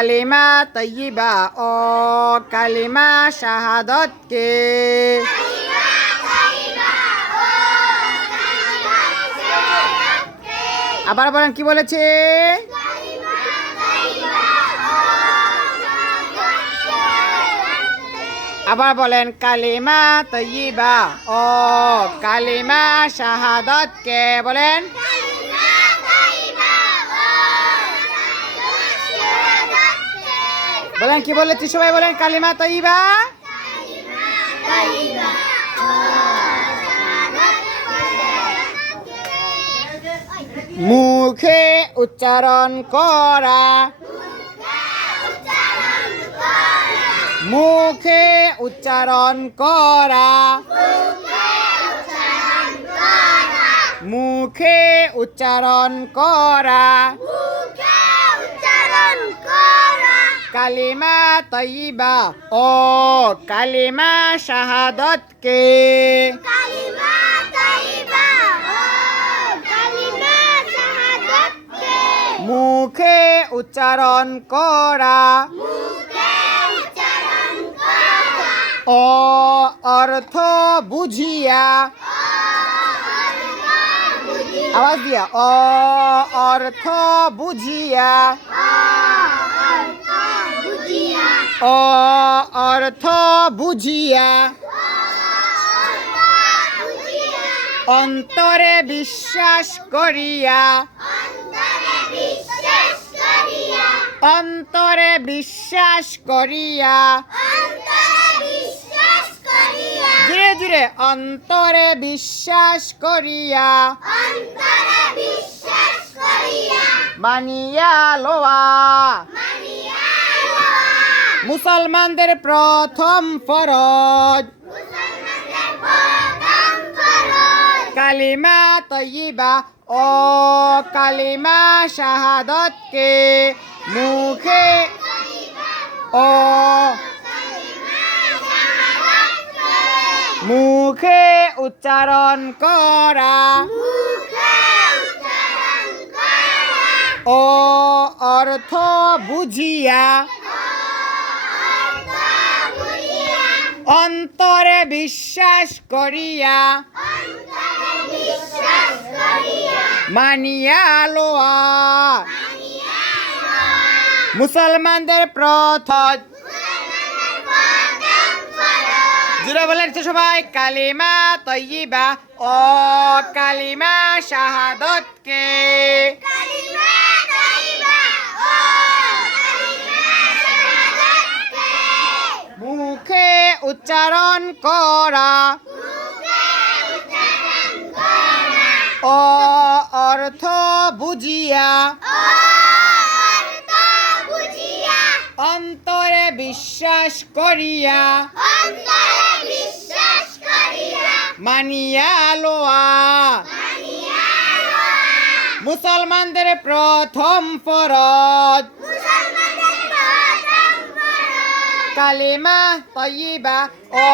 কালিমা তৈয়বা ও কালিমা শাহাদতকে আবার বলেন কি বলেছে? আবার বলেন কালিমা তৈয়বা ও কালিমা শাহাদতকে বলেন। বলেন কি বলেছি সবাই বলেন কালিমা তৈয়বা। মুখে উচ্চারণ করা, মুখে উচ্চারণ করা, মুখে উচ্চারণ করা কালিমা তৈয়বা ও কালিমা শাহাদতকে মুখে উচ্চারণ করা ও অর্থ বুঝিয়া, আওয়াজ দিয়া ও অর্থ বুঝিয়া, ও অর্থ বুঝিয়া অন্তরে বিশ্বাস করিয়া, অন্তরে বিশ্বাস করিয়া, ধীরে ধীরে অন্তরে বিশ্বাস করিয়া মানিয়া লোয়া মুসলমানদের প্রথম ফরজ কালিমা তৈয়বা ও কালিমা শাহাদতকে মুখে ও মুখে উচ্চারণ করা ও অর্থ বুঝিয়া অন্তরে বিশ্বাস করিয়া মানিয়া লোয়া মুসলমানদের প্রথম জুড়ে বলেন সবাই কালিমা তৈয়বা ও কালিমা শাহাদতকে মুখে উচ্চারণ করা ও অর্থ বুঝিয়া অন্তরে বিশ্বাস করিয়া মানিয়া লোয়া মুসলমানদের প্রথম ফরজ কালিমা তৈয়বা ও